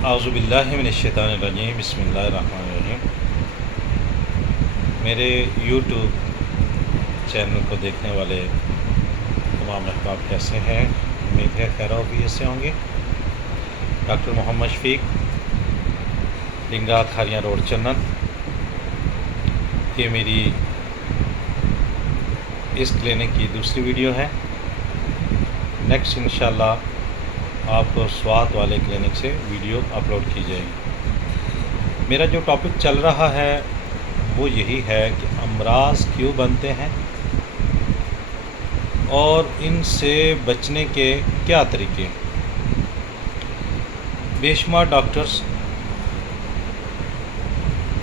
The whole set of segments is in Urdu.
اعوذ باللہ من الشیطان الرجیم، بسم اللہ الرحمن الرحیم۔ میرے یوٹیوب چینل کو دیکھنے والے تمام احباب کیسے ہیں؟ امید ہے خیر وعافیت سے ہوں گے۔ ڈاکٹر محمد شفیق، لنگا کھاریاں روڈ، چنن۔ یہ میری اس کلینک کی دوسری ویڈیو ہے۔ نیکسٹ انشاءاللہ آپ کو سوات والے کلینک سے ویڈیو اپلوڈ کی جائے گی۔ میرا جو ٹاپک چل رہا ہے وہ یہی ہے کہ امراض کیوں بنتے ہیں اور ان سے بچنے کے کیا طریقے۔ بے شمار ڈاکٹرز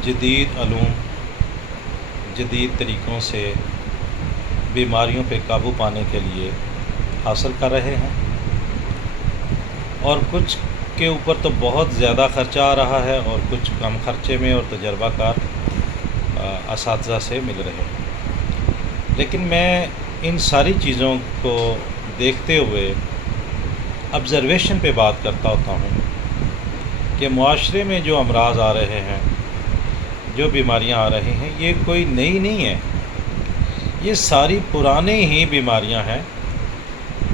جدید علوم، جدید طریقوں سے بیماریوں پہ قابو پانے کے لیے حاصل کر رہے ہیں، اور کچھ کے اوپر تو بہت زیادہ خرچہ آ رہا ہے اور کچھ کم خرچے میں اور تجربہ کار اساتذہ سے مل رہے ہیں۔ لیکن میں ان ساری چیزوں کو دیکھتے ہوئے آبزرویشن پہ بات کرتا ہوتا ہوں کہ معاشرے میں جو امراض آ رہے ہیں، جو بیماریاں آ رہی ہیں، یہ کوئی نئی نہیں ہے، یہ ساری پرانے ہی بیماریاں ہیں۔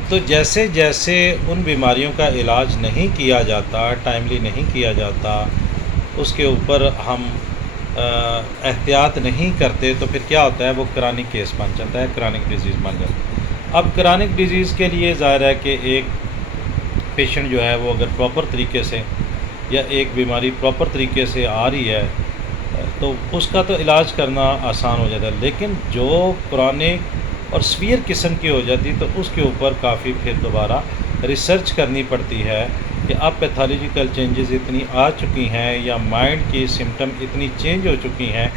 تو جیسے جیسے ان بیماریوں کا علاج نہیں کیا جاتا، ٹائملی نہیں کیا جاتا، اس کے اوپر ہم احتیاط نہیں کرتے، تو پھر کیا ہوتا ہے، وہ کرانک کیس بن جاتا ہے، کرانک ڈیزیز بن جاتا ہے۔ اب کرانک ڈیزیز کے لیے ظاہر ہے کہ ایک پیشنٹ جو ہے وہ اگر پراپر طریقے سے یا ایک بیماری پراپر طریقے سے آ رہی ہے تو اس کا تو علاج کرنا آسان ہو جاتا ہے، لیکن جو کرانک اور سویئر قسم کی ہو جاتی تو اس کے اوپر کافی پھر دوبارہ ریسرچ کرنی پڑتی ہے کہ اب پیتھولوجیکل چینجز اتنی آ چکی ہیں یا مائنڈ کی سمٹم اتنی چینج ہو چکی ہیں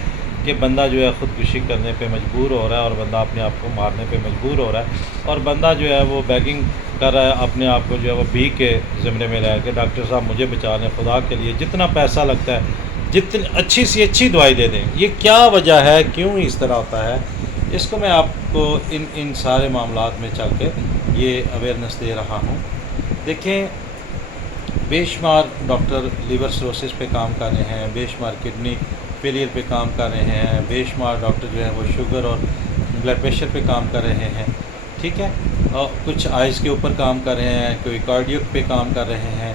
کہ بندہ جو ہے خودکشی کرنے پہ مجبور ہو رہا ہے، اور بندہ اپنے آپ کو مارنے پہ مجبور ہو رہا ہے، اور بندہ جو ہے وہ بیگنگ کر رہا ہے اپنے آپ کو جو ہے وہ بھیک کے زمرے میں لے کے ڈاکٹر صاحب مجھے بچا لیں، خدا کے لیے جتنا پیسہ لگتا ہے جتنی اچھی سی اچھی دوائی دے دیں۔ یہ کیا وجہ ہے، کیوں اس طرح ہوتا ہے، اس کو میں آپ کو ان سارے معاملات میں چل کے یہ اویئرنیس دے رہا ہوں۔ دیکھیں، بے شمار ڈاکٹر لیور سروسس پہ کام کر رہے ہیں، بے شمار کڈنی فیلئر پہ کام کر رہے ہیں، بے شمار ڈاکٹر جو ہے وہ شوگر اور بلڈ پریشر پہ کام کر رہے ہیں، ٹھیک ہے، اور کچھ آئز کے اوپر کام کر رہے ہیں، کوئی کارڈیو پہ کام کر رہے ہیں۔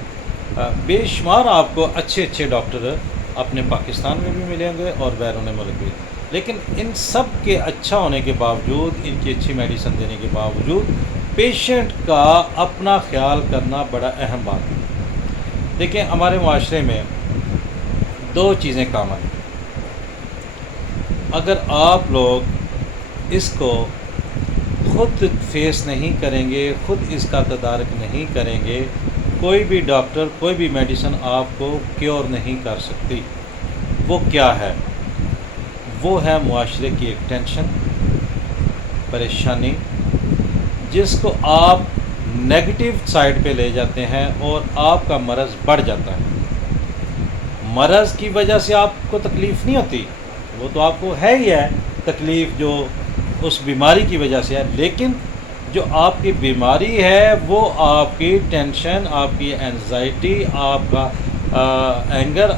بے شمار آپ کو اچھے اچھے ڈاکٹر اپنے پاکستان میں بھی ملیں گے اور بیرون ملک بھی، لیکن ان سب کے اچھا ہونے کے باوجود، ان کی اچھی میڈیسن دینے کے باوجود، پیشنٹ کا اپنا خیال کرنا بڑا اہم بات ہے۔ دیکھیں، ہمارے معاشرے میں دو چیزیں کامن ہیں۔ اگر آپ لوگ اس کو خود فیس نہیں کریں گے، خود اس کا تدارک نہیں کریں گے، کوئی بھی ڈاکٹر، کوئی بھی میڈیسن آپ کو کیور نہیں کر سکتی۔ وہ کیا ہے؟ وہ ہے معاشرے کی ایک ٹینشن، پریشانی، جس کو آپ نیگیٹو سائڈ پہ لے جاتے ہیں اور آپ کا مرض بڑھ جاتا ہے۔ مرض کی وجہ سے آپ کو تکلیف نہیں ہوتی، وہ تو آپ کو ہے ہی ہے تکلیف جو اس بیماری کی وجہ سے ہے، لیکن جو آپ کی بیماری ہے وہ آپ کی ٹینشن، آپ کی اینزائٹی، آپ کا اینگر،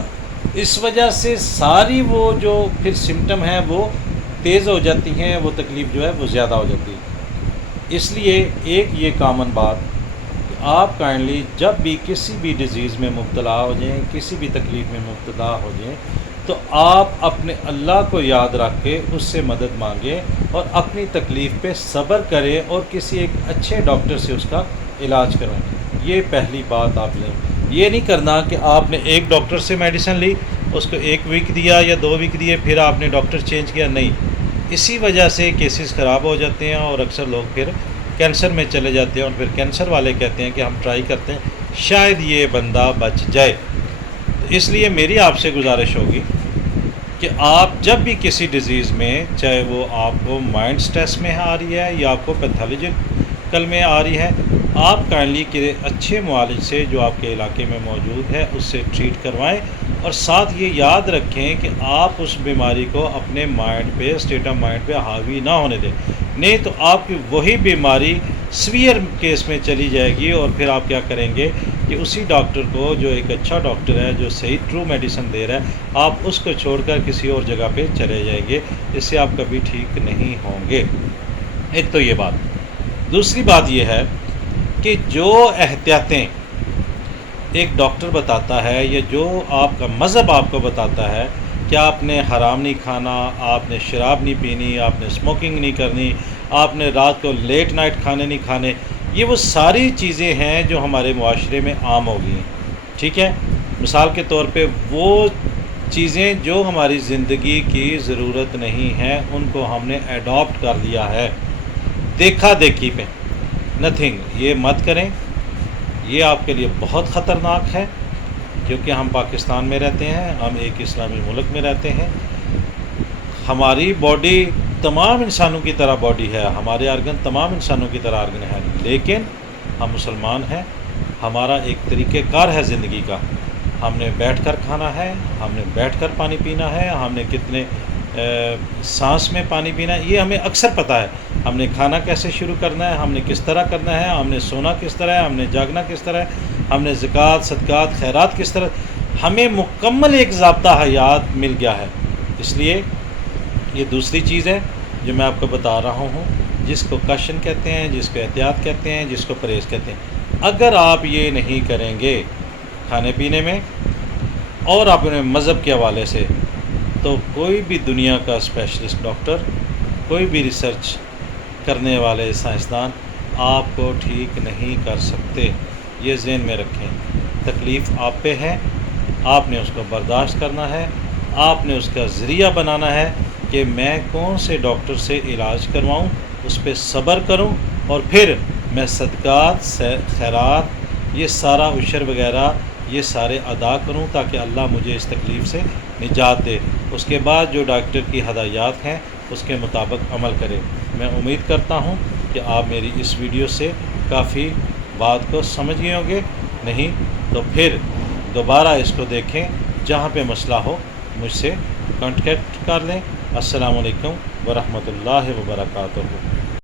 اس وجہ سے ساری وہ جو پھر سمٹم ہیں وہ تیز ہو جاتی ہیں، وہ تکلیف جو ہے وہ زیادہ ہو جاتی ہے۔ اس لیے ایک یہ کامن بات کہ آپ کائنڈلی جب بھی کسی بھی ڈیزیز میں مبتلا ہو جائیں، کسی بھی تکلیف میں مبتلا ہو جائیں، تو آپ اپنے اللہ کو یاد رکھ کے اس سے مدد مانگیں اور اپنی تکلیف پہ صبر کریں اور کسی ایک اچھے ڈاکٹر سے اس کا علاج کروائیں۔ یہ پہلی بات آپ لیں۔ یہ نہیں کرنا کہ آپ نے ایک ڈاکٹر سے میڈیسن لی، اس کو 1 ویک دیا یا 2 ویک دیے، پھر آپ نے ڈاکٹر چینج کیا، نہیں۔ اسی وجہ سے کیسز خراب ہو جاتے ہیں اور اکثر لوگ پھر کینسر میں چلے جاتے ہیں، اور پھر کینسر والے کہتے ہیں کہ ہم ٹرائی کرتے ہیں شاید یہ بندہ بچ جائے۔ اس لیے میری آپ سے گزارش ہوگی کہ آپ جب بھی کسی ڈیزیز میں، چاہے وہ آپ کو مائنڈ سٹریس میں آ رہی ہے یا آپ کو پیتھولوجیکل میں آ رہی ہے، آپ کائنڈلی کے اچھے معالج سے جو آپ کے علاقے میں موجود ہے اس سے ٹریٹ کروائیں، اور ساتھ یہ یاد رکھیں کہ آپ اس بیماری کو اپنے مائنڈ پہ، اسٹیٹ آف مائنڈ پہ حاوی نہ ہونے دیں، نہیں تو آپ کی وہی بیماری سویئر کیس میں چلی جائے گی، اور پھر آپ کیا کریں گے کہ اسی ڈاکٹر کو جو ایک اچھا ڈاکٹر ہے، جو صحیح ٹرو میڈیسن دے رہا ہے، آپ اس کو چھوڑ کر کسی اور جگہ پہ چلے جائیں گے، اس سے آپ کبھی ٹھیک نہیں ہوں گے۔ ایک تو یہ بات۔ دوسری بات یہ ہے کہ جو احتیاطیں ایک ڈاکٹر بتاتا ہے یا جو آپ کا مذہب آپ کو بتاتا ہے کہ آپ نے حرام نہیں کھانا، آپ نے شراب نہیں پینی، آپ نے اسموکنگ نہیں کرنی، آپ نے رات کو لیٹ نائٹ کھانے نہیں کھانے، یہ وہ ساری چیزیں ہیں جو ہمارے معاشرے میں عام ہو گئی ہیں، ٹھیک ہے۔ مثال کے طور پہ وہ چیزیں جو ہماری زندگی کی ضرورت نہیں ہیں ان کو ہم نے ایڈاپٹ کر لیا ہے دیکھا دیکھی پہ۔ نتھنگ، یہ مت کریں، یہ آپ کے لیے بہت خطرناک ہے، کیونکہ ہم پاکستان میں رہتے ہیں، ہم ایک اسلامی ملک میں رہتے ہیں، ہماری باڈی تمام انسانوں کی طرح باڈی ہے، ہمارے آرگن تمام انسانوں کی طرح آرگن ہے، لیکن ہم مسلمان ہیں، ہمارا ایک طریقہ کار ہے زندگی کا، ہم نے بیٹھ کر کھانا ہے، ہم نے بیٹھ کر پانی پینا ہے، ہم نے کتنے سانس میں پانی پینا ہے، یہ ہمیں اکثر پتہ ہے، ہم نے کھانا کیسے شروع کرنا ہے، ہم نے کس طرح کرنا ہے، ہم نے سونا کس طرح ہے، ہم نے جاگنا کس طرح ہے، ہم نے زکوٰۃ صدقات خیرات کس طرح، ہمیں مکمل ایک ضابطہ حیات مل گیا ہے۔ اس لیے یہ دوسری چیز ہے جو میں آپ کو بتا رہا ہوں، جس کو کشن کہتے ہیں، جس کو احتیاط کہتے ہیں، جس کو پرہیز کہتے ہیں۔ اگر آپ یہ نہیں کریں گے کھانے پینے میں اور اپنے مذہب کے حوالے سے، تو کوئی بھی دنیا کا اسپیشلسٹ ڈاکٹر، کوئی بھی ریسرچ کرنے والے سائنسدان آپ کو ٹھیک نہیں کر سکتے۔ یہ ذہن میں رکھیں، تکلیف آپ پہ ہے، آپ نے اس کو برداشت کرنا ہے، آپ نے اس کا ذریعہ بنانا ہے کہ میں کون سے ڈاکٹر سے علاج کرواؤں، اس پہ صبر کروں، اور پھر میں صدقات خیرات یہ سارا عشر وغیرہ یہ سارے ادا کروں تاکہ اللہ مجھے اس تکلیف سے نجات دے۔ اس کے بعد جو ڈاکٹر کی ہدایات ہیں اس کے مطابق عمل کرے۔ میں امید کرتا ہوں کہ آپ میری اس ویڈیو سے کافی بات کو سمجھ گئے ہوں گے، نہیں تو پھر دوبارہ اس کو دیکھیں، جہاں پہ مسئلہ ہو مجھ سے کانٹیکٹ کر لیں۔ السلام علیکم ورحمۃ اللہ وبرکاتہ۔